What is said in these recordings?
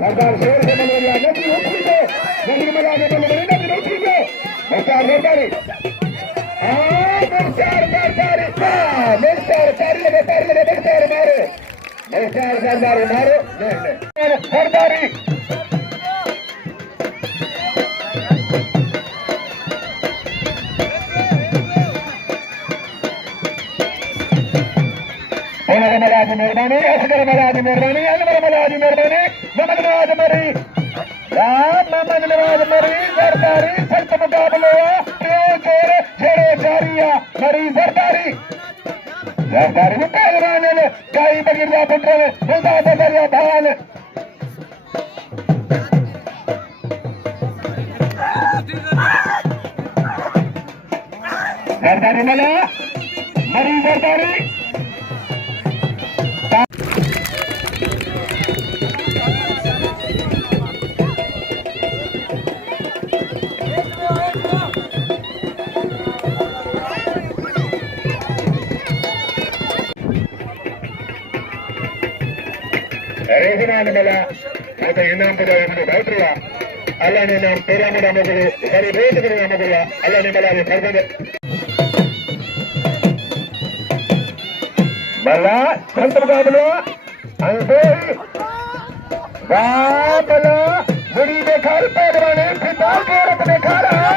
सरदार शेर से मिल गया नदी उठी को नदी में आगे मिल गई नदी उठी को मिस्टर सरदारी मिस्टर सरदारी मिस्टर सरदारी मारो सरदारी मलाज मेहरबानी असगर मलाज मेहरबानी अनवर मलाज मेहरबानी मोहम्मद नवाज मरी मोहम्मद नवाज मरी सरदारी सख्त मुकाबला जोर छेड़े जारिया मरी सरदारी सरदारी पहलवान काई बगिया पुत्र खुदा बदरिया भान सरदारी मला मरी सरदारी मला आता इनाम पुढे भावट्रिया अल्लाने नाम तेरा मुला मगरू बड़ी रेत करूंगा मगरुआ अल्लाने मला ये फर्ज दे मला संत मुकाबला अंदे वाला बड़ी बेकार पहलवान पिता के रब देखा रहा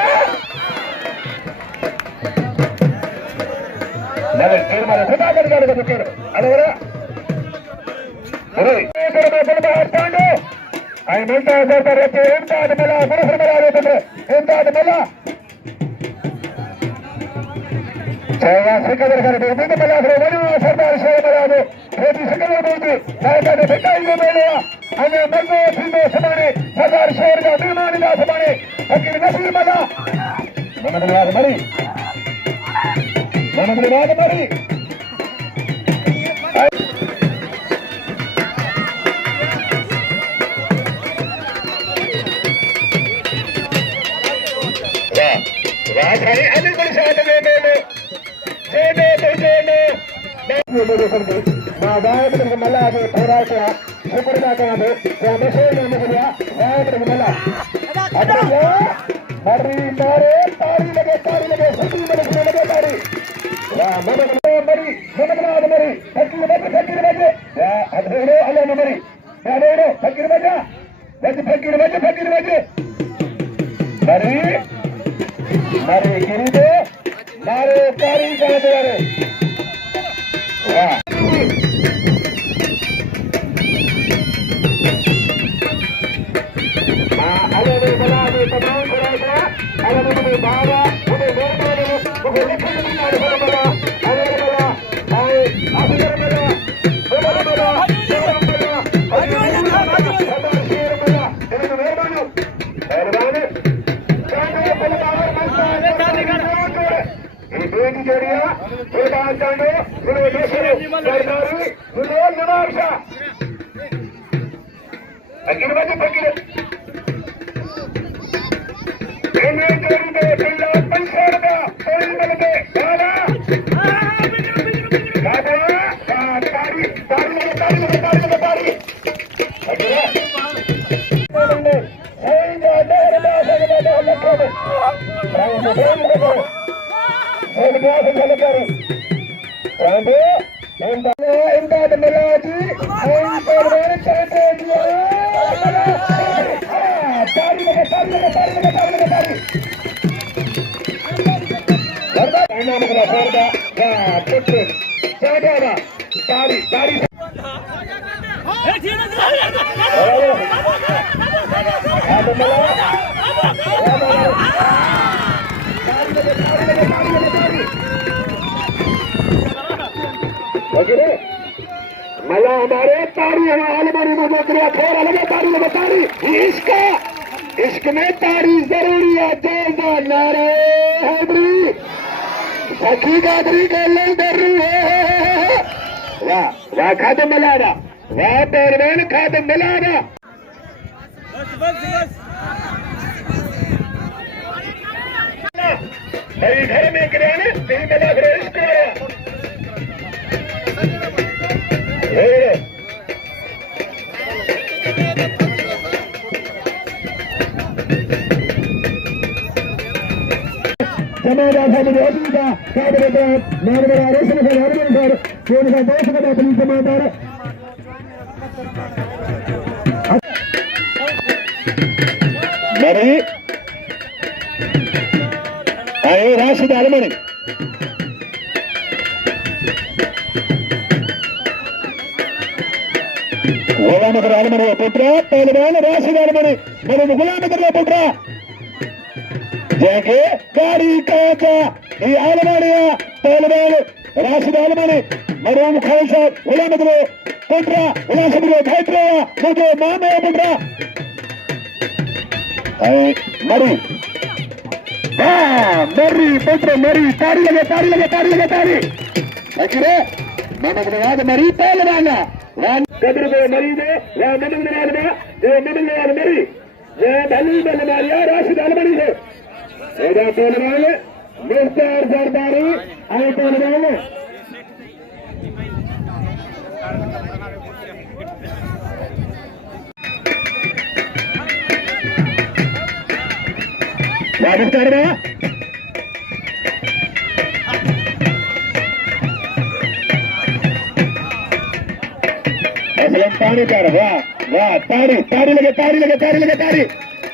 नले तेर मारे खुदा कर कर अरे अरे स्टांडो आई मिलता है सर रहते इमदाद मिला गुरफर मिला रहते इमदाद मिला चेहरा सिकंदर कर दे बिंद मिला फिर वही सरदार शेर मिला दे खेती सिकंदर बोलती नायका ने बेटा ही ले लिया अन्य मर्दों सीधे समाने सरदार शेर का मेहमान का समाने फकीर नसीर मिला मोहम्मद नवाज मरी राजधानी अनिल बड़ी साथ में गायब मला थोड़ा सा शुक्रिया करा दो हमेशा गया गायब मला मरी मारे तारी लगे सभी लगे तारी मरी फकीर बजे अधेड़ो अल्लाह मरी अधेड़ो फकीर बजे मरी मारे गिरी दे मारे तारी का दे रे वाह अले ने बना दे तमाम खराबा अले ने बाबा उधर मेहरबानी वो लिखने नहीं आ रहा बड़ा अले बड़ा आए अफसर बड़ा बड़ा शेर बड़ा तेरे मेहरबानी बेटी जोड़िया चांडो निवासा अखिल बजे फकीर जोड़ी दे पिल्ला पंचर का कोई बल दे गाना तारी इमदाद मिलाजी मला हमारे तारी हमारे आलमारी में थोड़ा लगे तारी इसका इश्क में तारी जरूरी है जोरदार नारे हैदरी सखी गादरी गल डरू वाह वाह खादम मिलाना वाह पहलवान खादम मिलाना मेरी घर में किराने तीन मिला फिर इसको समाजा सामने अतीता काबरे का नारवरा रेशम का नारवन पर कौन सा देश का अपनी समाचार मरी आए राशिद आलमनी गुलाम कर आलमनी पुत्र पहलवान राशिद आलमनी मेरे गुलाम कर पुत्र जैके गाड़ी काचा ये आलमनी पहलवान राशिद आलमनी मरूम खालसा गुलाम कर पुत्र गुलाम कर भाईत्रा मुझे मामे पुत्र आए मरी मरी पुत्र मरी तारी लगे तारी लगे तारी लगे तारी अखिरे मोहम्मद मरी पहलवाना रान कदर को मरी दे या मोहम्मद मरी ये भली बल मारिया राशिद आलमनी से एदा पहलवान मुख्तार सरदारी आए पहलवान वापस कर रहा असलम पानी कर वाह वाह तारी तारी लगे तारी लगे तारी लगे तारी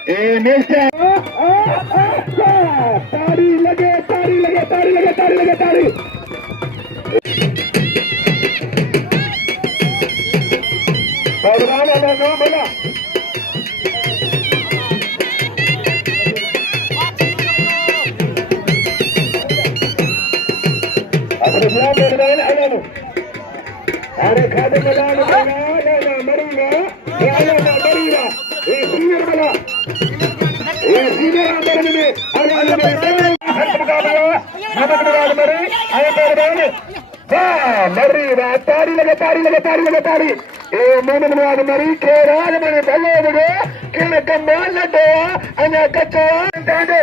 ए मिस्टर तारी लगे तारी लगे तारी लगे तारी लगे तारी पहलवान वाला नाम बोला अपने गुलाम पहलवान आलानो अरे खादे मलानो ना मरीना ना मरीना ए सीनियर वाला ए सीनियर अंदर में अरे मुकाबला मोहम्मद मरी आए पहलवान वाह मरी वाह तारी लगे तारी लगे तारी लगे तारी ए मोहम्मद मरी के राज में भलो बगे किन कमाल लडो अन्या कच्चा तांडे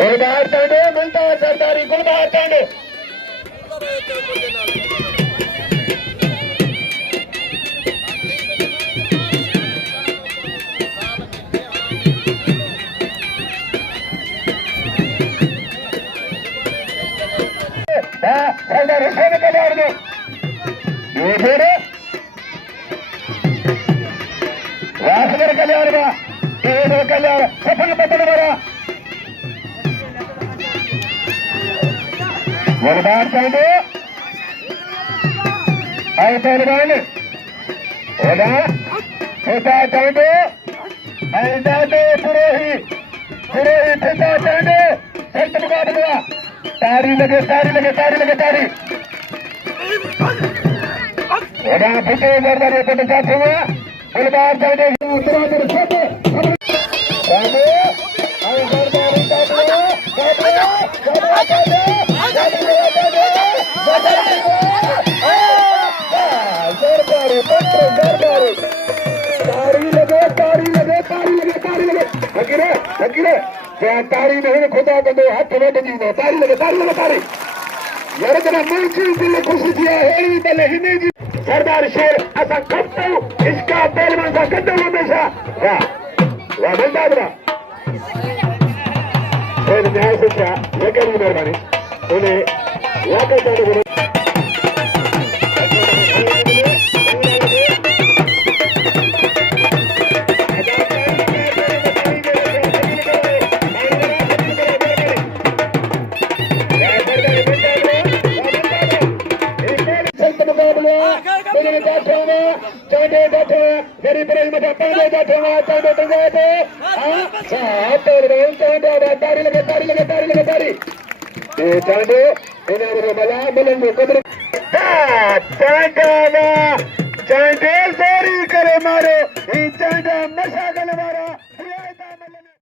गुलबार तांडे मिलता सरदारी गुलबार तांडे सरदार हुसैन कल्याण में ये फिर रासगर कल्याण में कल्याण सफल बदल वाला गुलबार तांडे आए पहलवान ओला ठेका तांडे आए दादे पुरोही ठेका तांडे संत मुकाबला तारी लगे तारी लगे तारी लगे तारी ओला फुटे गर्दन को बचाते हुए गुलबार तांडे उतराकर छोटे तांडे आए गर्दन तारी नहीं खुदा को हाथ वट जी तारी लगे तारी यार जना मुंशी दिल खुश थिया हेड़ी बले हिने जी सरदार शेर असा कत्तो इसका पहलवान सा कत्तो हमेशा वाह वाह बंदा बरा और न्याय से क्या ये करी मेहरबानी उन्हें वाकई करने मेरी ब्रेल में पानी बैठे हुआ तारी लगे तारी लगे तारी लगे तारी चांदे इन्हें मला मिलेंगे कब्र चांटे जोरी करे मारो, ई चांटा नशा